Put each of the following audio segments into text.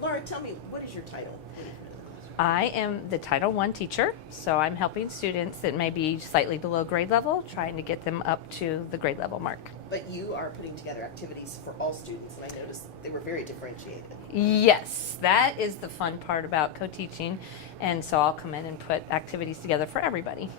Laura, tell me, what is your title? What do you do in the classroom? I am the Title I teacher, so I'm helping students that may be slightly below grade level, trying to get them up to the grade level mark. But you are putting together activities for all students, and I noticed they were very differentiated. Yes, that is the fun part about co-teaching, and so I'll come in and put activities together for everybody.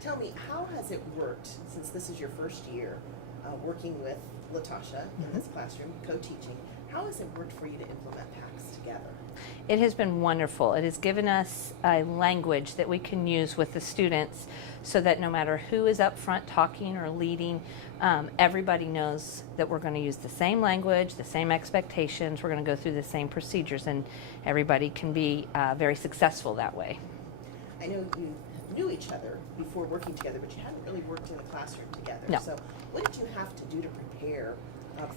Tell me, how has it worked, since this is your first year working with Latasha in this classroom, co-teaching, how has it worked for you to implement PAX together? It has been wonderful. It has given us a language that we can use with the students so that no matter who is up front talking or leading, everybody knows that we're going to use the same language, the same expectations, we're going to go through the same procedures, and everybody can be very successful that way. I know you knew each other before working together, but you hadn't really worked in a classroom together. No. So what did you have to do to prepare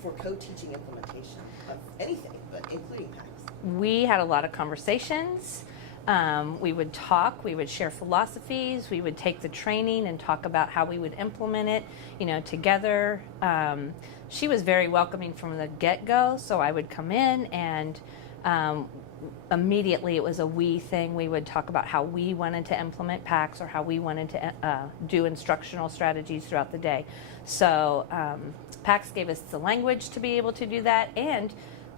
for co-teaching implementation of anything, but including PAX? We had a lot of conversations. We would talk, we would share philosophies, we would take the training and talk about how we would implement it, together. She was very welcoming from the get-go, so I would come in and immediately it was a we thing. We would talk about how we wanted to implement PAX or how we wanted to do instructional strategies throughout the day. So PAX gave us the language to be able to do that, and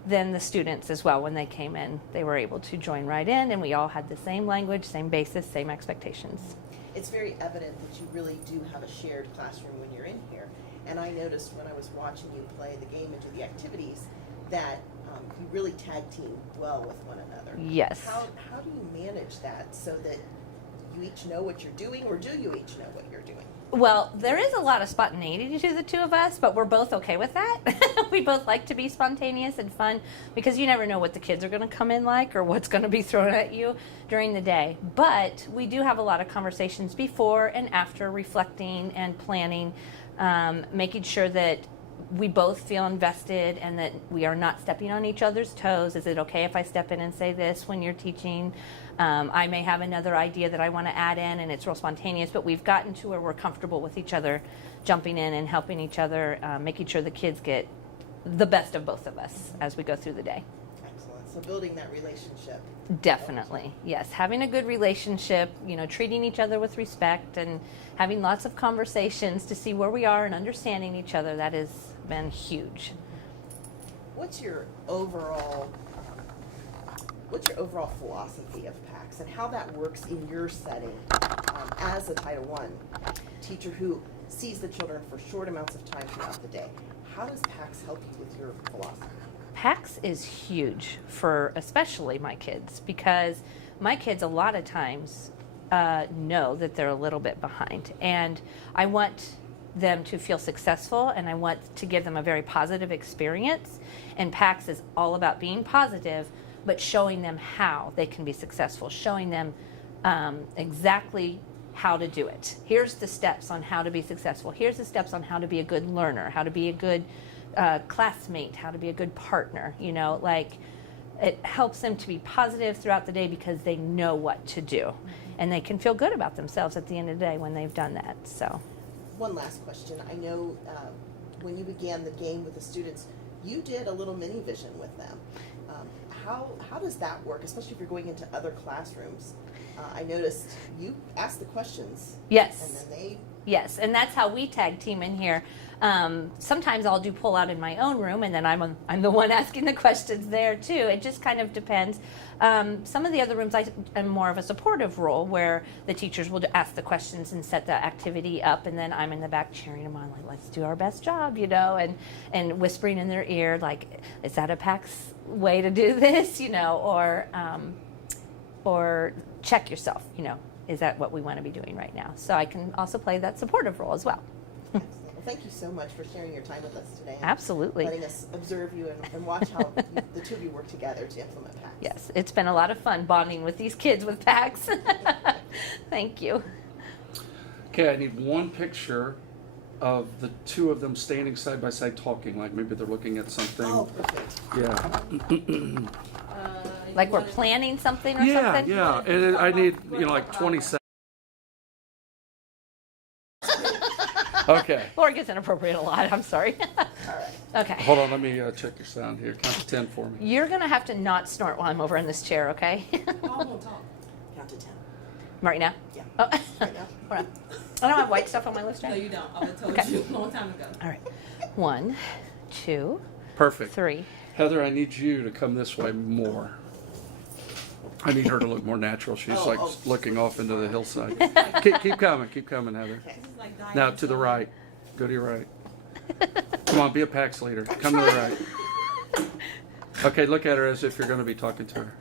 then the students as well, when they came in, they were able to join right in, and we all had the same language, same basis, same expectations. It's very evident that you really do have a shared classroom when you're in here. And I noticed when I was watching you play the game and do the activities that you really tag team well with one another. Yes. How do you manage that so that you each know what you're doing, or do you each know what you're doing? Well, there is a lot of spontaneity to the two of us, but we're both okay with that. We both like to be spontaneous and fun because you never know what the kids are going to come in like or what's going to be thrown at you during the day. But we do have a lot of conversations before and after, reflecting and planning, making sure that we both feel invested and that we are not stepping on each other's toes. Is it okay if I step in and say this when you're teaching? I may have another idea that I want to add in, and it's real spontaneous, but we've gotten to where we're comfortable with each other jumping in and helping each other, making sure the kids get the best of both of us as we go through the day. Excellent. So building that relationship. Definitely, yes. Having a good relationship, treating each other with respect and having lots of conversations to see where we are and understanding each other, that has been huge. What's your overall philosophy of PAX and how that works in your setting as a Title I teacher who sees the children for short amounts of time throughout the day? How does PAX help you with your philosophy? PAX is huge for especially my kids, because my kids a lot of times know that they're a little bit behind, and I want them to feel successful, and I want to give them a very positive experience, and PAX is all about being positive but showing them how they can be successful, showing them exactly how to do it. Here's the steps on how to be successful. Here's the steps on how to be a good learner, how to be a good classmate, how to be a good partner. It helps them to be positive throughout the day because they know what to do, and they can feel good about themselves at the end of the day when they've done that. So, one last question. I know when you began the game with the students, you did a little mini vision with them. How does that work, especially if you're going into other classrooms? I noticed you asked the questions. Yes. And then they... Yes, and that's how we tag team in here. Sometimes I'll do pull out in my own room, and then I'm the one asking the questions there too. It just kind of depends. Some of the other rooms I am more of a supportive role, where the teachers will ask the questions and set the activity up, and then I'm in the back cheering them on, like, let's do our best job, and whispering in their ear, like, is that a PAX way to do this, or check yourself, is that what we want to be doing right now? So I can also play that supportive role as well. Excellent. Well, thank you so much for sharing your time with us today. And Absolutely. letting us observe you and watch how the two of you work together to implement PAX. Yes, it's been a lot of fun bonding with these kids with PAX. Thank you. Okay, I need one picture of the two of them standing side by side talking, like maybe they're looking at something. Oh, perfect. Yeah. Like we're planning something or Yeah, something? yeah. And I need, like 20 seconds. Okay. Laura gets inappropriate a lot, I'm sorry. All right. Okay. Hold on, let me check your sound here. Count to 10 for me. You're going to have to not snort while I'm over in this chair, okay? I won't talk. Count to 10. Right now? Yeah. Oh. Right now. Hold on. I don't have white stuff on my list, No, right? you don't. I would told Okay. you a long time ago. All right. 1, 2, Perfect. 3. Heather, I need you to come this way more. I need her to look more natural. She's Oh, like oh. looking off into the hillside. Keep coming, Heather. Okay. This is like dying Now to the right. Go to your right. Come on, be a PAX leader. Come to the right. Okay, look at her as if you're going to be talking to her.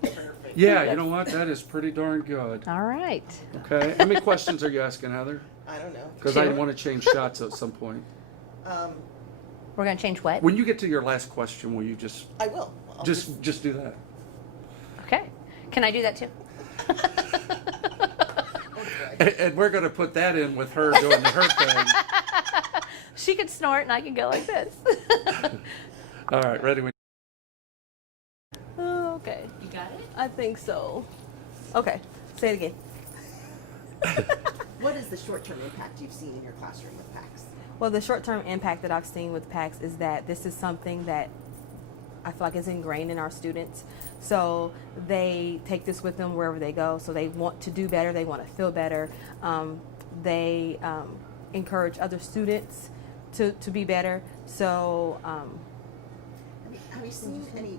Perfect. Yeah, you know what? That is pretty darn good. All right. Okay. How many questions are you asking, Heather? I don't know. Because I 2. want to change shots at some point. We're going to change what? When you get to your last question, will you just I will. I'll just do that? Okay. Can I do that too? And we're going to put that in with her doing her thing. She could snort and I can go like this. All right, ready? Oh, okay. You got it? I think so. Okay. Say it again. What is the short-term impact you've seen in your classroom with PAX? Well, the short-term impact that I've seen with PAX is that this is something that I feel like is ingrained in our students. So they take this with them wherever they go. So they want to do better. They want to feel better. They encourage other students to be better. So Have you seen any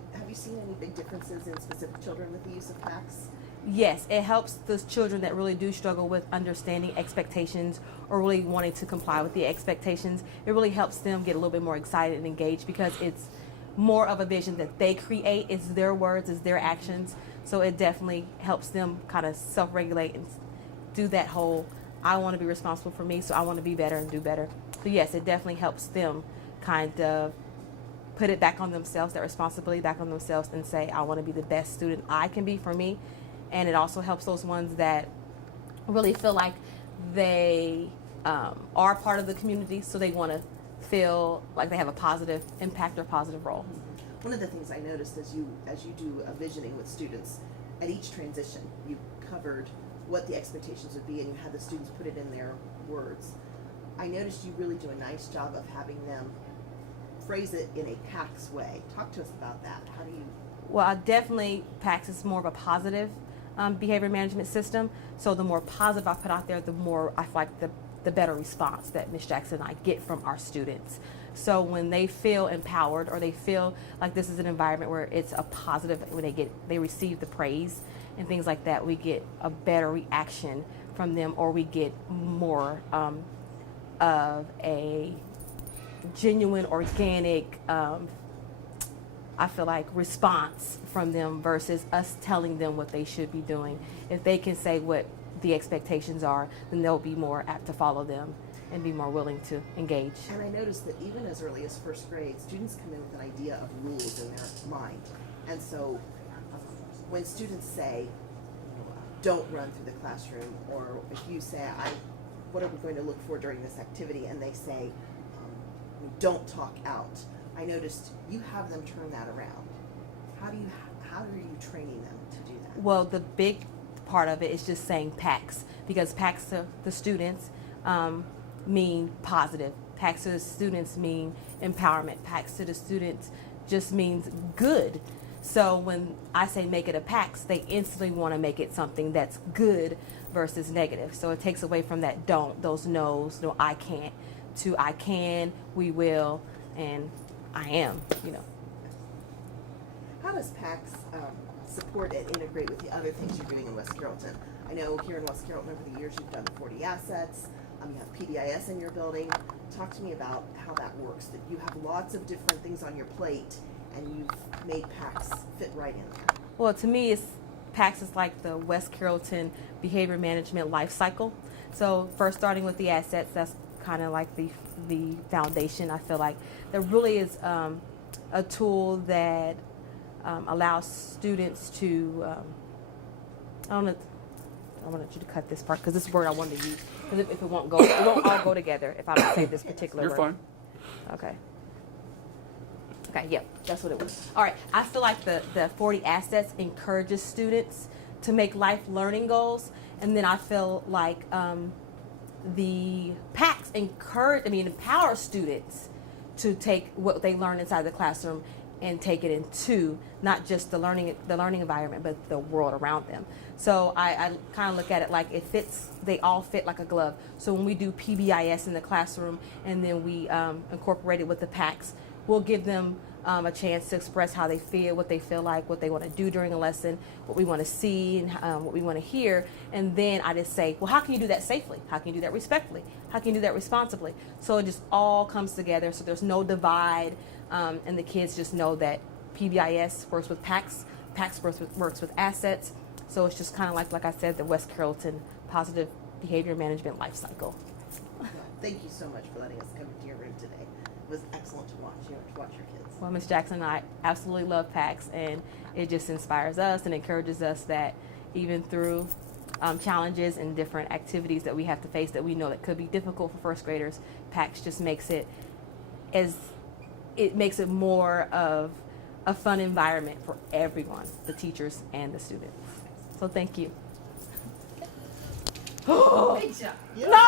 big differences in specific children with the use of PAX? yes, it helps those children that really do struggle with understanding expectations or really wanting to comply with the expectations. It really helps them get a little bit more excited and engaged because it's more of a vision that they create. It's their words, it's their actions. So it definitely helps them kind of self-regulate and do that whole, I want to be responsible for me, so I want to be better and do better. So yes, it definitely helps them kind of put it back on themselves, that responsibility back on themselves, and say, I want to be the best student I can be for me. And it also helps those ones that really feel like they are part of the community, so they want to feel like they have a positive impact or positive role. One of the things I noticed as you do a visioning with students, at each transition you covered what the expectations would be and you had the students put it in their words. I noticed you really do a nice job of having them phrase it in a PAX way. Talk to us about that. How do you? Well, I definitely, PAX is more of a positive behavior management system. So the more positive I put out there, the more I feel like the better response that Ms. Jackson and I get from our students. So when they feel empowered or they feel like this is an environment where it's a positive, when they receive the praise and things like that, we get a better reaction from them, or we get more of a genuine, organic, I feel like, response from them versus us telling them what they should be doing. If they can say what the expectations are, then they'll be more apt to follow them and be more willing to engage. And I noticed that even as early as first grade, students come in with an idea of rules in their mind. And so when students say, don't run through the classroom, or if you say, what are we going to look for during this activity, and they say, don't talk out, I noticed you have them turn that around. How are you training them to do that? Well, the big part of it is just saying PAX, because PAX to the students mean positive. PAX to the students mean empowerment. PAX to the students just means good. So when I say make it a PAX, they instantly want to make it something that's good versus negative. So it takes away from that don't, those no's, no, I can't, to I can, we will, and I am, How does PAX support and integrate with the other things you're doing in West Carrollton? I know here in West Carrollton over the years you've done the 40 assets, you have PBIS in your building. Talk to me about how that works, that you have lots of different things on your plate and you've made PAX fit right in there. Well, to me, PAX is like the West Carrollton behavior management life cycle. So first starting with the assets, that's kind of like the foundation. I feel like there really is a tool that allows students to, I want you to cut this part because this word I wanted to use, because if it won't all go together if I don't say this particular You're word. fine. Okay, yep, that's what it was. All right, I feel like the 40 assets encourages students to make life learning goals, and then I feel like the PAX empower students to take what they learn inside the classroom and take it into not just the learning environment, but the world around them. So I kind of look at it like they all fit like a glove. So when we do PBIS in the classroom and then we incorporate it with the PAX, we'll give them a chance to express how they feel, what they feel like, what they want to do during a lesson, what we want to see, and what we want to hear. And then I just say, well, how can you do that safely? How can you do that respectfully? How can you do that responsibly? So it just all comes together. So there's no divide, and the kids just know that PBIS works with PAX, PAX works with assets. So it's just kind of like I said, the West Carrollton Positive Behavior Management Life Cycle. Well, thank you so much for letting us come into your room today. It was excellent to watch your kids. Well, Ms. Jackson and I absolutely love PAX, and it just inspires us and encourages us that even through challenges and different activities that we have to face that we know that could be difficult for first graders, PAX just makes it more of a fun environment for everyone, the teachers and the students. So thank you. Good job. Yeah. No!